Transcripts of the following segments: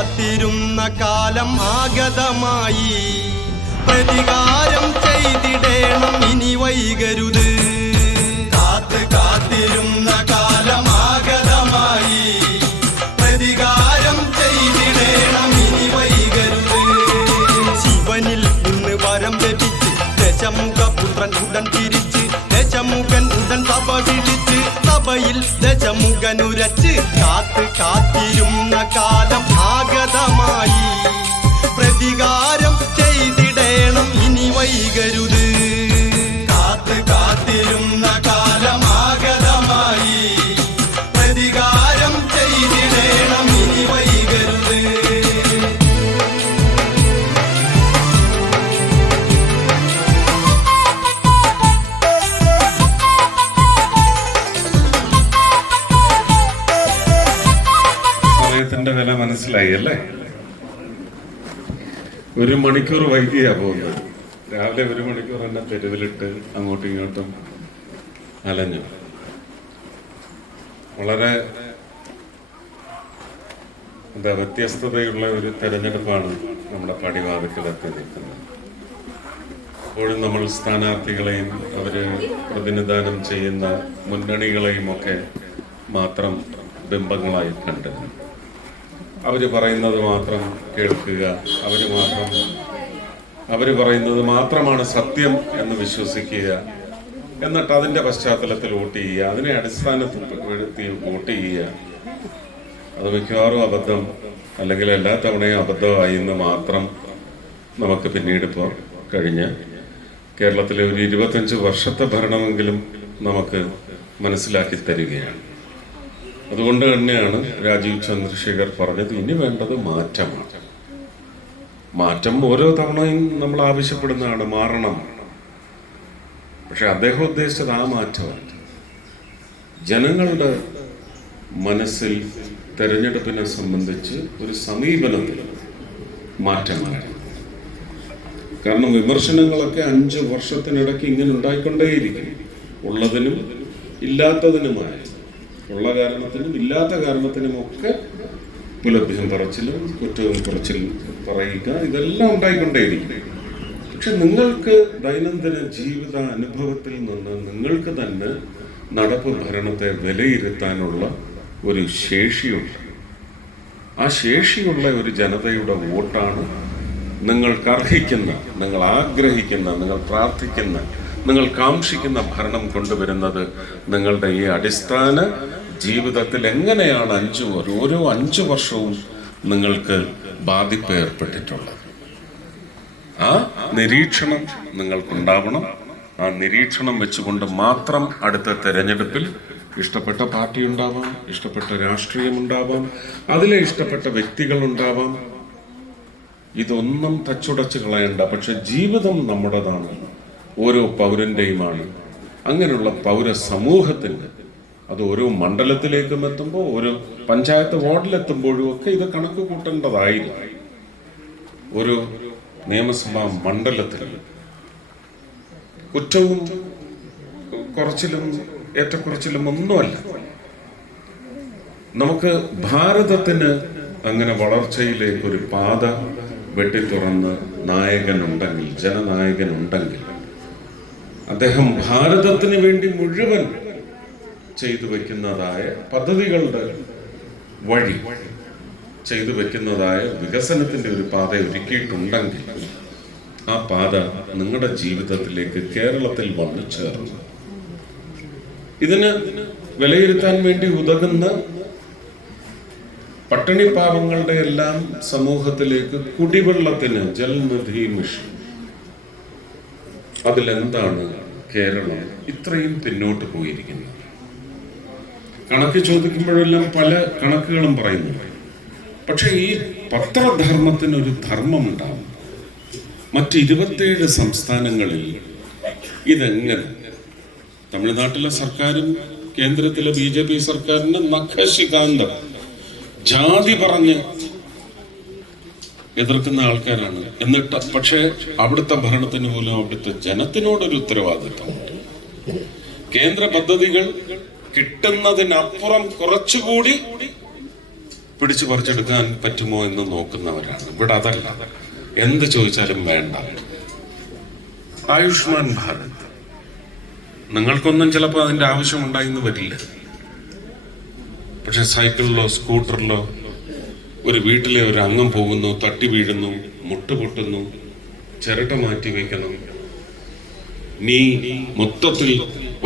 കാത്തിരുന്ന കാലം ആഗതമായി. പ്രതികാരം ചെയ്തിടേണം ഇനി വൈകരുത്. കാത്തിരുന്ന കാലം ആഗതമായി. പ്രതികാരം ചെയ്തിടേണം ഇനി വൈകരുത്. ശിവനിൽ നിന്ന് വരം ലഭിച്ച് ദശമുഖപുത്രൻ ഉടൻ തിരിച്ച് ദശമുഖൻ ഉടൻ സഭ വിളിച്ച് സഭയിൽ ദശമുഖനുരച്ച് കാത്തിരുന്ന കാലം ആഗതമായി. പ്രതികാരം ചെയ്തിടേണം ഇനി വൈകരുത്. കാത്തിരുന്ന കാലം ആഗതമായി. പ്രതികാരം ചെയ്തിടേണം ഇനി വൈകരുത്. സമയത്തിന്റെ വില മനസ്സിലായി അല്ലേ? 1 മണിക്കൂർ വൈകിയാ പോകുന്നത്. രാവിലെ 1 മണിക്കൂർ എന്നെ തെരുവിലിട്ട് അങ്ങോട്ടും ഇങ്ങോട്ടും അലഞ്ഞു. വളരെ വ്യത്യസ്തതയുള്ള ഒരു തെരഞ്ഞെടുപ്പാണ് നമ്മുടെ പടിവാതിക്കലൊക്കെ നിൽക്കുന്നത്. അപ്പോഴും നമ്മൾ സ്ഥാനാർത്ഥികളെയും അവര് പ്രതിനിധാനം ചെയ്യുന്ന മുന്നണികളെയും ഒക്കെ മാത്രം ബിംബങ്ങളായി കണ്ട് അവര് പറയുന്നത് മാത്രം കേൾക്കുക, അവര് പറയുന്നത് മാത്രമാണ് സത്യം എന്ന് വിശ്വസിക്കുക, എന്നിട്ട് അതിന്റെ പശ്ചാത്തലത്തിൽ വോട്ട് ചെയ്യുക, അതിനെ അടിസ്ഥാനപ്പെടുത്തി വോട്ട് ചെയ്യുക. അത് മിക്കവാറും അബദ്ധം, അല്ലെങ്കിൽ എല്ലാ തവണയും അബദ്ധമായി എന്ന് മാത്രം നമുക്ക് പിന്നീട് ഇപ്പോൾ കഴിഞ്ഞ കേരളത്തിലെ ഒരു 25 വർഷത്തെ ഭരണമെങ്കിലും നമുക്ക് മനസ്സിലാക്കി തരികയാണ്. അതുകൊണ്ട് തന്നെയാണ് രാജീവ് ചന്ദ്രശേഖർ പറഞ്ഞത് ഇനി വേണ്ടത് മാറ്റമാണ്. മാറ്റം ഓരോ തവണയും നമ്മൾ ആവശ്യപ്പെടുന്നതാണ്, മാറണം. പക്ഷെ അദ്ദേഹം ഉദ്ദേശിച്ചത് ആ മാറ്റമാണ്. ജനങ്ങളുടെ മനസ്സിൽ തെരഞ്ഞെടുപ്പിനെ സംബന്ധിച്ച് ഒരു സമീപനത്തിൽ മാറ്റമാണ്. കാരണം വിമർശനങ്ങളൊക്കെ 5 വർഷത്തിനിടയ്ക്ക് ഇങ്ങനെ ഉണ്ടായിക്കൊണ്ടേയിരിക്കും. ഉള്ളതിനും ഇല്ലാത്തതിനുമായ, ഉള്ള കാരണത്തിനും ഇല്ലാത്ത കാരണത്തിനും ഒക്കെ പുലഭ്യം പറച്ചിലും കുറ്റവും കുറച്ചിലും പറയുക, ഇതെല്ലാം ഉണ്ടായിക്കൊണ്ടേയിരിക്കും. പക്ഷെ നിങ്ങൾക്ക് ദൈനംദിന ജീവിത അനുഭവത്തിൽ നിന്ന് നിങ്ങൾക്ക് തന്നെ നടപ്പ് ഭരണത്തെ വിലയിരുത്താനുള്ള ഒരു ശേഷിയുണ്ട്. ആ ശേഷിയുള്ള ഒരു ജനതയുടെ വോട്ടാണ് നിങ്ങൾക്ക് അർഹിക്കുന്ന, നിങ്ങൾ ആഗ്രഹിക്കുന്ന, നിങ്ങൾ പ്രാർത്ഥിക്കുന്ന, നിങ്ങൾ കാക്ഷിക്കുന്ന ഭരണം കൊണ്ടുവരുന്നത്. നിങ്ങളുടെ ഈ അടിസ്ഥാന ജീവിതത്തിൽ എങ്ങനെയാണ് ഓരോ 5 വർഷവും നിങ്ങൾക്ക് ബാധിപ്പ് ഏർപ്പെട്ടിട്ടുള്ളത്? ആ നിരീക്ഷണം നിങ്ങൾക്കുണ്ടാവണം. ആ നിരീക്ഷണം വെച്ചുകൊണ്ട് മാത്രം അടുത്ത തെരഞ്ഞെടുപ്പിൽ ഇഷ്ടപ്പെട്ട പാർട്ടി ഉണ്ടാവാം, ഇഷ്ടപ്പെട്ട രാഷ്ട്രീയം ഉണ്ടാവാം, അതിലെ ഇഷ്ടപ്പെട്ട വ്യക്തികൾ ഉണ്ടാവാം. ഇതൊന്നും തച്ചുടച്ച് കളയണ്ട. പക്ഷെ ജീവിതം നമ്മുടേതാണ്, ഓരോ പൗരന്റെയുമാണ്. അങ്ങനെയുള്ള പൗര സമൂഹത്തിന് അത് ഓരോ മണ്ഡലത്തിലേക്കും എത്തുമ്പോൾ, ഓരോ പഞ്ചായത്ത് വാർഡിലെത്തുമ്പോഴും ഒക്കെ ഇത് കണക്ക് കൂട്ടേണ്ടതായിരുന്നു. ഒരു നിയമസഭാ മണ്ഡലത്തിൽ കുറ്റവും കുറച്ചിലും ഏറ്റക്കുറച്ചിലും ഒന്നുമല്ല. നമുക്ക് ഭാരതത്തിന് അങ്ങനെ വളർച്ചയിലേക്ക് ഒരു പാത വെട്ടിത്തുറന്ന് നായകനുണ്ടെങ്കിൽ, ജനനായകനുണ്ടെങ്കിൽ, അദ്ദേഹം ഭാരതത്തിന് വേണ്ടി മുഴുവൻ ചെയ്തു വെക്കുന്നതായ പദ്ധതികളുടെ വഴി, ചെയ്തു വെക്കുന്നതായ വികസനത്തിന്റെ ഒരു പാത ഒരുക്കിയിട്ടുണ്ടെങ്കിൽ ആ പാത നിങ്ങളുടെ ജീവിതത്തിലേക്ക് കേരളത്തിൽ വന്നു ചേർന്നു. ഇതിന് വിലയിരുത്താൻ വേണ്ടി ഉതകുന്ന പട്ടിണി പാവങ്ങളുടെ എല്ലാം സമൂഹത്തിലേക്ക് കുടിവെള്ളത്തിന് ജൽനിധി മിഷൻ, അതിലെന്താണ് കേരളം ഇത്രയും പിന്നോട്ട് പോയിരിക്കുന്നത്? കണക്ക് ചോദിക്കുമ്പോഴെല്ലാം പല കണക്കുകളും പറയുന്നു. പക്ഷെ ഈ പത്രധർമ്മത്തിനൊരു ധർമ്മമുണ്ടാവും. മറ്റ് 27 സംസ്ഥാനങ്ങളിൽ ഇതെങ്ങനെ? തമിഴ്നാട്ടിലെ സർക്കാരും കേന്ദ്രത്തിലെ BJP സർക്കാരിന് നഖശികാന്തം ജാതി പറഞ്ഞ് എതിർക്കുന്ന ആൾക്കാരാണ്. എന്നിട്ട് പക്ഷെ അവിടുത്തെ ഭരണത്തിന് പോലും അവിടുത്തെ ജനത്തിനോടൊരു ഉത്തരവാദിത്വമുണ്ട്. കേന്ദ്ര പദ്ധതികൾ കിട്ടുന്നതിനപ്പുറം കുറച്ചുകൂടി പിടിച്ചു പറിച്ചെടുക്കാൻ പറ്റുമോ എന്ന് നോക്കുന്നവരാണ്. ഇവിടെ അതല്ല, എന്ത് ചോദിച്ചാലും വേണ്ട. ആയുഷ്മാൻ ഭാരത്, നിങ്ങൾക്കൊന്നും ചിലപ്പോൾ അതിന്റെ ആവശ്യമുണ്ടായിന്ന് വരില്ല. പക്ഷെ സൈക്കിളിലോ സ്കൂട്ടറിലോ ഒരു വീട്ടിലെ ഒരു അംഗം പോകുന്നു, തട്ടി വീഴുന്നു, മുട്ട് പൊട്ടുന്നു, ചിരട്ട മാറ്റി വയ്ക്കണം, നീ മൊത്തത്തിൽ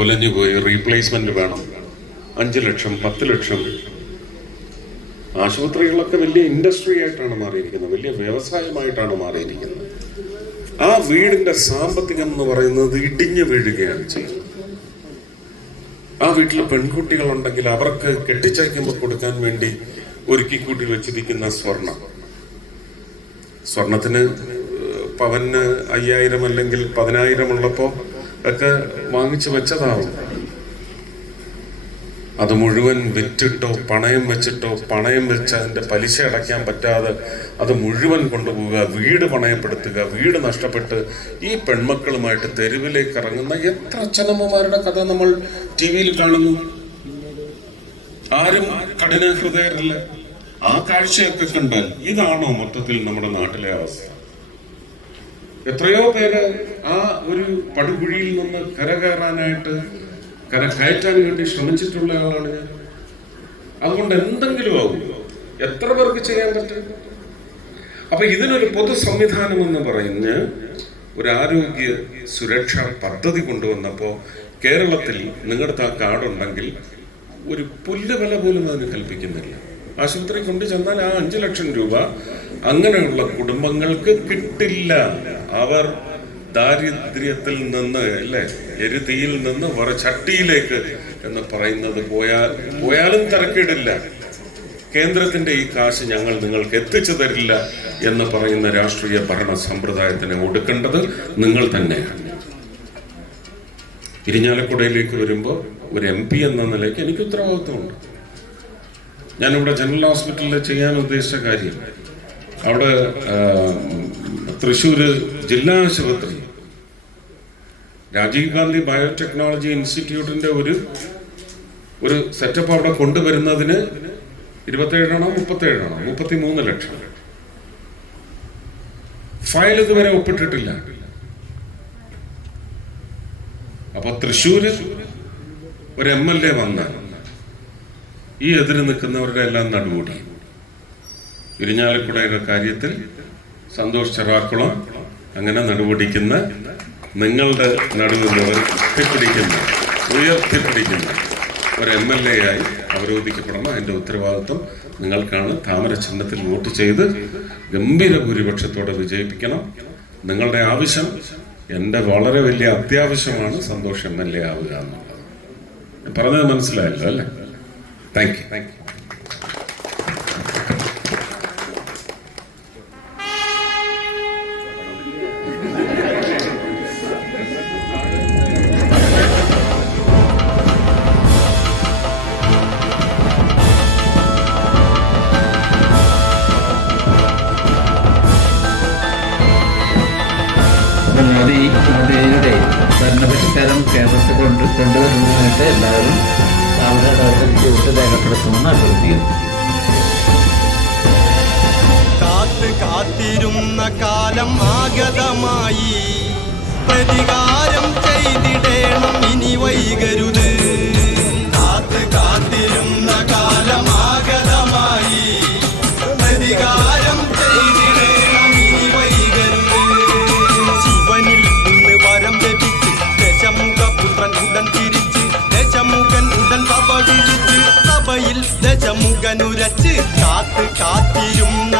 ഒലഞ്ഞു പോയി, റീപ്ലേസ്മെന്റ് വേണം, 5 ലക്ഷം 10 ലക്ഷം. ആശുപത്രികളൊക്കെ വലിയ ഇൻഡസ്ട്രി ആയിട്ടാണ് മാറിയിരിക്കുന്നത്, വലിയ വ്യവസായമായിട്ടാണ് മാറിയിരിക്കുന്നത്. ആ വീടിന്റെ സാമ്പത്തികം എന്ന് പറയുന്നത് ഇടിഞ്ഞു വീഴുകയാണ് ചെയ്യുന്നത്. ആ വീട്ടിൽ പെൺകുട്ടികളുണ്ടെങ്കിൽ അവർക്ക് കെട്ടിച്ചയക്കുമ്പോൾ കൊടുക്കാൻ വേണ്ടി ഒരുക്കി കൂട്ടി വെച്ചിരിക്കുന്ന സ്വർണത്തിന് പവന് 5000 അല്ലെങ്കിൽ 10000 ഉള്ളപ്പോ ഒക്കെ വാങ്ങിച്ചു വെച്ചതാവും. അത് മുഴുവൻ വിറ്റിട്ടോ പണയം വെച്ചിട്ടോ, പണയം വെച്ച് അതിന്റെ പലിശ അടയ്ക്കാൻ പറ്റാതെ അത് മുഴുവൻ കൊണ്ടുപോവുക, വീട് പണയപ്പെടുത്തുക, വീട് നഷ്ടപ്പെട്ട് ഈ പെൺമക്കളുമായിട്ട് തെരുവിലേക്ക് ഇറങ്ങുന്ന എത്ര അച്ഛനമ്മമാരുടെ കഥ നമ്മൾ TV-യിൽ കാണുന്നു. ആരും കഠിന ഹൃദയരല്ല. ആ കാഴ്ചയൊക്കെ കണ്ടാൽ ഇതാണോ മൊത്തത്തിൽ നമ്മുടെ നാട്ടിലെ അവസ്ഥ? എത്രയോ പേര് ആ ഒരു പടുകുഴിയിൽ നിന്ന് കരകയറാനായിട്ട്, കയറ്റാൻ വേണ്ടി ശ്രമിച്ചിട്ടുള്ള ആളാണ് ഞാൻ. അതുകൊണ്ട് എന്തെങ്കിലും ആവും, എത്ര പേർക്ക് ചെയ്യാൻ പറ്റും? അപ്പൊ ഇതിനൊരു പൊതു സംവിധാനം എന്ന് പറയുന്ന ഒരു ആരോഗ്യ സുരക്ഷാ പദ്ധതി കൊണ്ടുവന്നപ്പോ കേരളത്തിൽ നിങ്ങളുടെ ആ കാർഡുണ്ടെങ്കിൽ ഒരു പുല്ല് വില പോലും അതിന് കൽപ്പിക്കുന്നില്ല. ആശുപത്രി കൊണ്ടു ചെന്നാൽ ആ 5 ലക്ഷം രൂപ അങ്ങനെയുള്ള കുടുംബങ്ങൾക്ക് കിട്ടില്ല. അവർ ദാരിദ്ര്യത്തിൽ നിന്ന്, അല്ലെ, എരുതിയിൽ നിന്ന് ചട്ടിയിലേക്ക് എന്ന് പറയുന്നത് പോയാലും തരക്കേടില്ല. കേന്ദ്രത്തിന്റെ ഈ കാശ് ഞങ്ങൾ നിങ്ങൾക്ക് എത്തിച്ചു തരില്ല എന്ന് പറയുന്ന രാഷ്ട്രീയ ഭരണ സമ്പ്രദായത്തിനെ ഒടുക്കേണ്ടത് നിങ്ങൾ തന്നെയാണ്. ഇരിഞ്ഞാലക്കുടയിലേക്ക് വരുമ്പോൾ ഒരു MP എന്ന നിലയ്ക്ക് എനിക്ക് ഉത്തരവാദിത്വമുണ്ട്. ഞാനിവിടെ ജനറൽ ഹോസ്പിറ്റലിൽ ചെയ്യാൻ ഉദ്ദേശിച്ച കാര്യം, അവിടെ തൃശ്ശൂര് ജില്ലാ ആശുപത്രി രാജീവ് ഗാന്ധി ബയോടെക്നോളജി ഇൻസ്റ്റിറ്റ്യൂട്ടിന്റെ ഒരു സെറ്റപ്പ് അവിടെ കൊണ്ടുവരുന്നതിന് 27 33 ലക്ഷം. ഫയൽ ഇതുവരെ ഒപ്പിട്ടിട്ടില്ല. അപ്പൊ തൃശ്ശൂര് ഒരു MLA വന്ന ഈ എതിര് നിൽക്കുന്നവരുടെ എല്ലാം നടുകൂടി. ഇരിഞ്ഞാലക്കുടയുടെ കാര്യത്തിൽ സന്തോഷ് ചെറാക്കുളം അങ്ങനെ നടുപിടിക്കുന്ന, നിങ്ങളുടെ നടുവിൽ ഉയർത്തിപ്പിടിക്കുന്ന ഒരു MLA ആയി അവരോധിക്കപ്പെടണം. അതിന്റെ ഉത്തരവാദിത്വം നിങ്ങൾക്കാണ്. താമര ചിഹ്നത്തിൽ വോട്ട് ചെയ്ത് ഗംഭീര ഭൂരിപക്ഷത്തോടെ വിജയിപ്പിക്കണം. നിങ്ങളുടെ ആവശ്യം എൻ്റെ വളരെ വലിയ അത്യാവശ്യമാണ്. സന്തോഷ് MLA ആവുക എന്നുള്ളത് പറഞ്ഞത് മനസ്സിലായല്ലോ അല്ലേ? Thank you. മോദിയുടെ ഭരണപരിഷ്കാരം കേരളത്തിൽ കൊണ്ടുവരുന്നതിനായിട്ട് എല്ലാവരും അവരുടെ വോട്ട് രേഖപ്പെടുത്തുമെന്ന് അഭ്യർത്ഥിക്കുന്നു. കാത്തിരുന്ന കാലം ആഗതമായി, പ്രതികാരം ചെയ്തിടേണം ഇനി വൈകരുത്. കാത്തിരുന്ന കാലം ആഗതമായി, പ്രതികാരം ചെയ്തിടേണം ഇനി വൈകരുത്. ശിവനിൽ നിന്ന് വരം ലഭിച്ച് ദശമുഖപുത്രൻ ഉടൻ തിരിച്ച്, ദശമുഖൻ ഉടൻ സഭ വിളിച്ച്, സഭയിൽ ദശമുഖനുരച്ച് കാത്തിരുന്ന